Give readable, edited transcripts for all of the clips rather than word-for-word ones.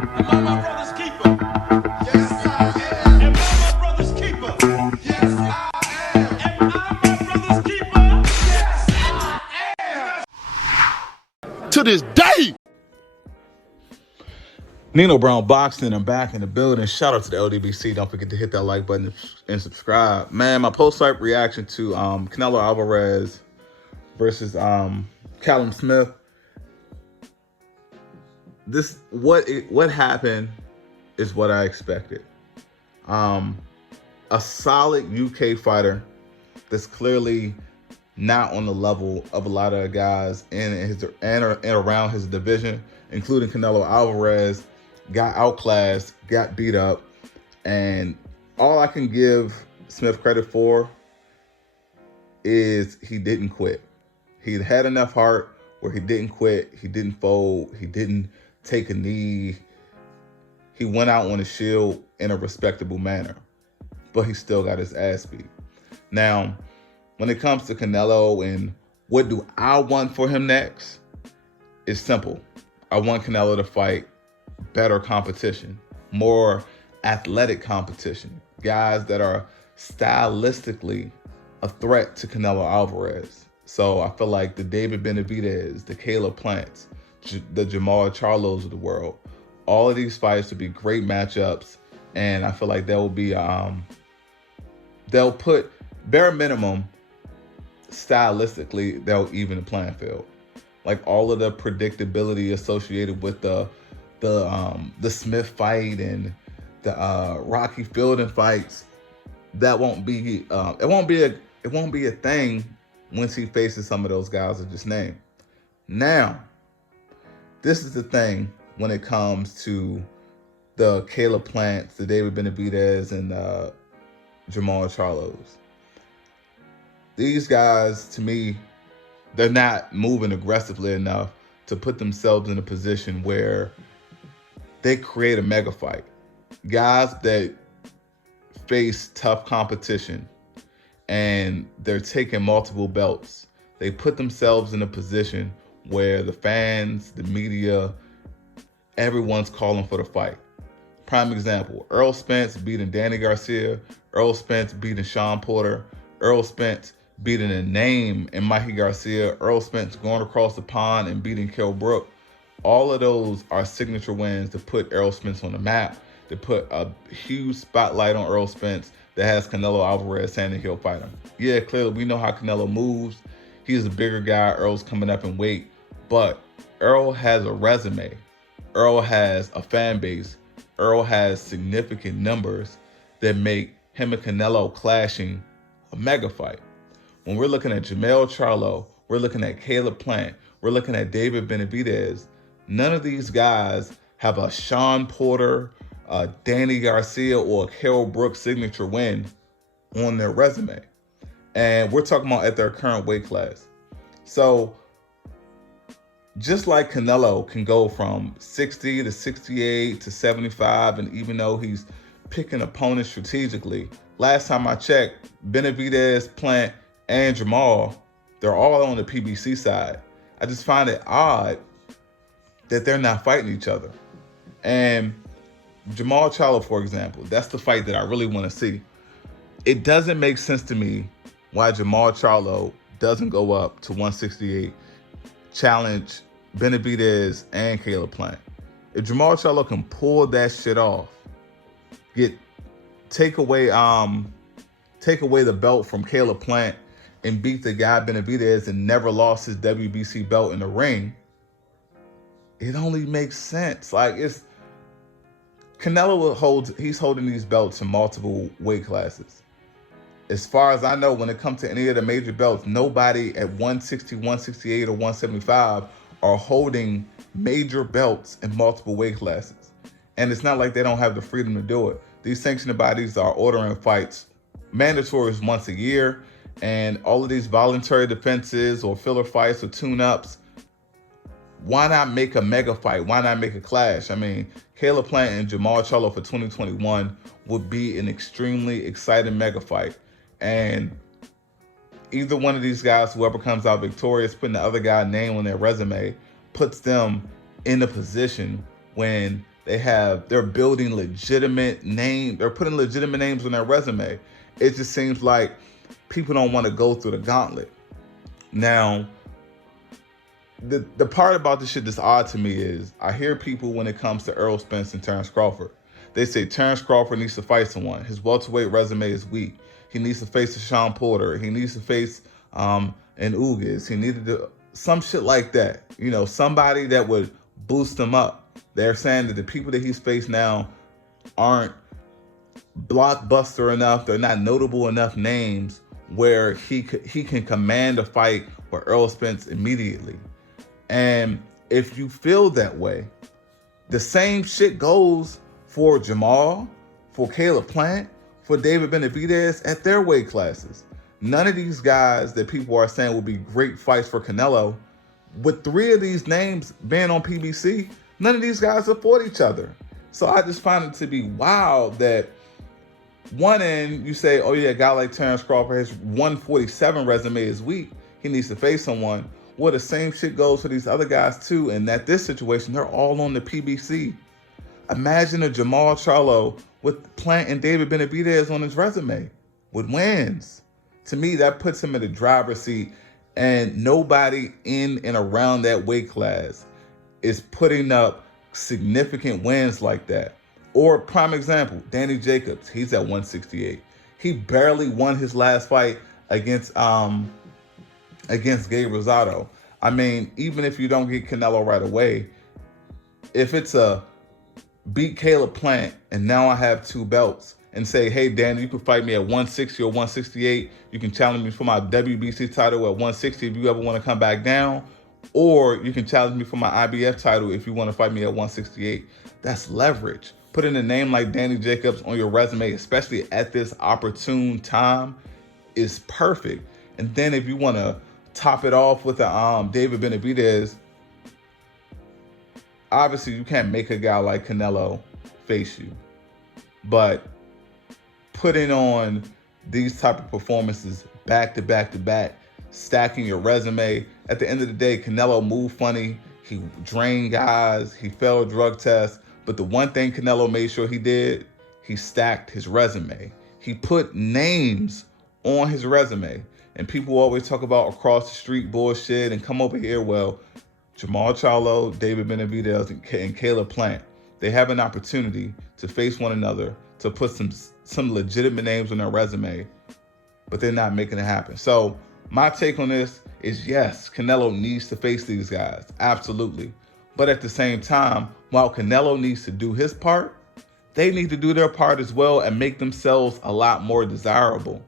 Am I my brother's keeper? Yes, I am. Am I my brother's keeper? Yes, I am. Am I my brother's keeper? Yes, I am. To this day. Nino Brown Boxing, I'm back in the building. Shout out to the LDBC. Don't forget to hit that like button and subscribe. Man, my post-fight reaction to Canelo Alvarez versus Callum Smith. What happened is what I expected. A solid UK fighter that's clearly not on the level of a lot of guys in his and around his division, including Canelo Alvarez, got outclassed, got beat up, and all I can give Smith credit for is he didn't quit. He had enough heart where he didn't quit, he didn't fold, he didn't take a knee. He went out on a shield in a respectable manner, but he still got his ass beat. Now, when it comes to Canelo and what do I want for him next, it's simple. I want Canelo to fight better competition, more athletic competition, guys that are stylistically a threat to Canelo Alvarez. So I feel like the David Benavidez, the Caleb Plants, the Jermall Charlos of the world, all of these fights would be great matchups, and I feel like they'll put bare minimum stylistically, they'll even the playing field. Like all of the predictability associated with the Smith fight and the Rocky Fielding fights, that won't be it won't be a thing once he faces some of those guys I just named. Now, this is the thing when it comes to the Caleb Plants, the David Benavidez, and Jermall Charlos. These guys, to me, they're not moving aggressively enough to put themselves in a position where they create a mega fight. Guys that face tough competition and they're taking multiple belts, they put themselves in a position where the fans, the media, everyone's calling for the fight. Prime example, Errol Spence beating Danny Garcia, Errol Spence beating Sean Porter, Errol Spence beating a name in Mikey Garcia, Errol Spence going across the pond and beating Kell Brook. All of those are signature wins to put Errol Spence on the map, to put a huge spotlight on Errol Spence that has Canelo Alvarez saying that he'll fight him. Yeah, clearly we know how Canelo moves. He's a bigger guy. Errol's coming up in weight, but Errol has a resume. Errol has a fan base. Errol has significant numbers that make him and Canelo clashing a mega fight. When we're looking at Jermell Charlo, we're looking at Caleb Plant, we're looking at David Benavidez, none of these guys have a Sean Porter, Danny Garcia, or a Kell Brook signature win on their resume. And we're talking about at their current weight class. So just like Canelo can go from 60 to 68 to 75, and even though he's picking opponents strategically, last time I checked, Benavidez, Plant, and Jermall, they're all on the PBC side. I just find it odd that they're not fighting each other. And Jermall Charlo, for example, that's the fight that I really want to see. It doesn't make sense to me why Jermall Charlo doesn't go up to 168, challenge Benavidez and Caleb Plant. If Jermall Charlo can pull that shit off, take away the belt from Caleb Plant and beat the guy Benavidez and never lost his WBC belt in the ring, it only makes sense. Like, it's Canelo he's holding these belts in multiple weight classes. As far as I know, when it comes to any of the major belts, nobody at 160, 168, or 175 are holding major belts in multiple weight classes. And it's not like they don't have the freedom to do it. These sanctioning bodies are ordering fights mandatory once a year, and all of these voluntary defenses or filler fights or tune-ups, why not make a mega fight? Why not make a clash? I mean, Caleb Plant and Jermall Charlo for 2021 would be an extremely exciting mega fight. And either one of these guys, whoever comes out victorious, putting the other guy's name on their resume, puts them in a position when They're building legitimate name. They're putting legitimate names on their resume. It just seems like people don't want to go through the gauntlet. Now, the part about this shit that's odd to me is I hear people when it comes to Errol Spence and Terrence Crawford. They say Terrence Crawford needs to fight someone. His welterweight resume is weak. He needs to face a Sean Porter. He needs to face an Ugas. He needed to some shit like that. You know, somebody that would boost him up. They're saying that the people that he's faced now aren't blockbuster enough. They're not notable enough names where he can command a fight with Errol Spence immediately. And if you feel that way, the same shit goes for Jermall, for Caleb Plant, for David Benavidez at their weight classes. None of these guys that people are saying will be great fights for Canelo, with 3 of these names being on PBC, none of these guys have fought each other. So I just find it to be wild that one end you say, oh yeah, a guy like Terrence Crawford, his 147 resume is weak. He needs to face someone. Well, the same shit goes for these other guys too. And at this situation, they're all on the PBC. Imagine a Jermall Charlo with Plant and David Benavidez on his resume with wins. To me, that puts him in the driver's seat, and nobody in and around that weight class is putting up significant wins like that. Or prime example, Danny Jacobs, he's at 168. He barely won his last fight against Gabe Rosado. I mean, even if you don't get Canelo right away, if it's a beat Caleb Plant and now I have 2 belts and say, hey, Danny, you can fight me at 160 or 168. You can challenge me for my WBC title at 160 if you ever want to come back down. Or you can challenge me for my IBF title if you want to fight me at 168. That's leverage. Putting a name like Danny Jacobs on your resume, especially at this opportune time, is perfect. And then if you want to top it off with a David Benavidez, obviously you can't make a guy like Canelo face you. But putting on these type of performances back to back to back, stacking your resume, at the end of the day, Canelo moved funny. He drained guys. He failed drug tests. But the one thing Canelo made sure he did, he stacked his resume. He put names on his resume. And people always talk about across the street bullshit and come over here. Well, Jermall Charlo, David Benavidez, and Caleb Plant, they have an opportunity to face one another, to put some legitimate names on their resume, but they're not making it happen. So my take on this is, yes, Canelo needs to face these guys, absolutely. But at the same time, while Canelo needs to do his part, they need to do their part as well and make themselves a lot more desirable.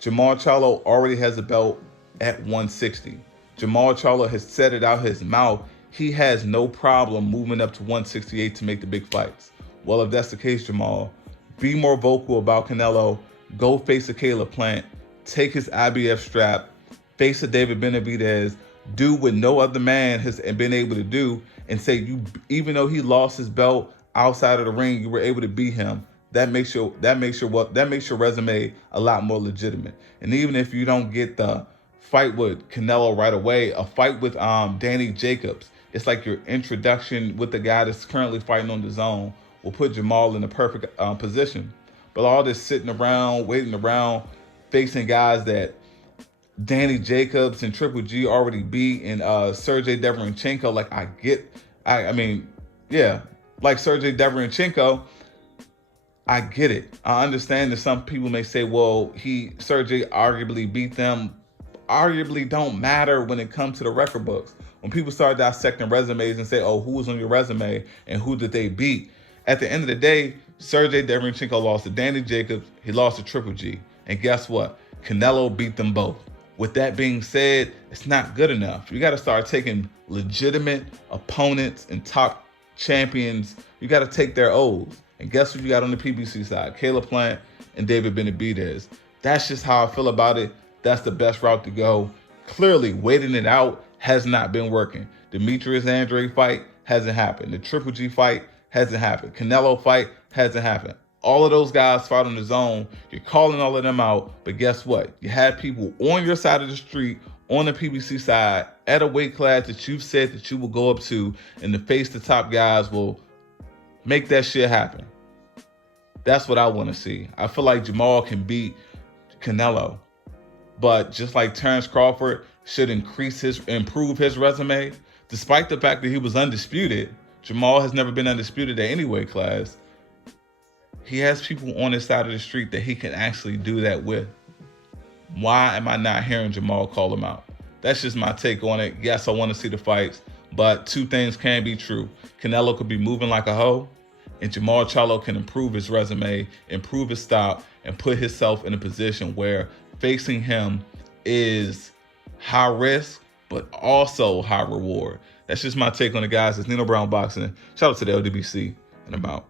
Jermall Charlo already has a belt at 160. Jermall Charlo has said it out his mouth. He has no problem moving up to 168 to make the big fights. Well, if that's the case, Jermall, be more vocal about Canelo. Go face a Caleb Plant. Take his IBF strap. Face a David Benavidez. Do what no other man has been able to do, and say, you, even though he lost his belt outside of the ring, you were able to beat him. That makes your resume a lot more legitimate. And even if you don't get the fight with Canelo right away, a fight with Danny Jacobs, it's like your introduction with the guy that's currently fighting on the zone, will put Jermall in the perfect position. But all this sitting around, waiting around, facing guys that Danny Jacobs and Triple G already beat, and Sergey Deverenchenko, like like Sergey Deverenchenko, I get it. I understand that some people may say, well, Sergey arguably beat them. Arguably don't matter when it comes to the record books. When people start dissecting resumes and say, oh, who was on your resume and who did they beat? At the end of the day, Sergey Deverenchenko lost to Danny Jacobs. He lost to Triple G. And guess what? Canelo beat them both. With that being said, it's not good enough. You got to start taking legitimate opponents and top champions. You got to take their O's. And guess what you got on the PBC side? Caleb Plant and David Benavidez. That's just how I feel about it. That's the best route to go. Clearly, waiting it out has not been working. Demetrius Andrade fight hasn't happened. The Triple G fight hasn't happened. Canelo fight hasn't happened. All of those guys fought on the zone. You're calling all of them out. But guess what? You had people on your side of the street, on the PBC side, at a weight class that you've said that you will go up to and to face the top guys will make that shit happen. That's what I want to see. I feel like Jermall can beat Canelo, but just like Terrence Crawford should improve his resume. Despite the fact that he was undisputed, Jermall has never been undisputed at any weight class. He has people on his side of the street that he can actually do that with. Why am I not hearing Jermall call him out? That's just my take on it. Yes, I want to see the fights, but two things can be true. Canelo could be moving like a hoe, and Jermall Charlo can improve his resume, improve his style, and put himself in a position where facing him is high risk, but also high reward. That's just my take on it, guys. It's Nino Brown Boxing. Shout out to the LDBC, and I'm out.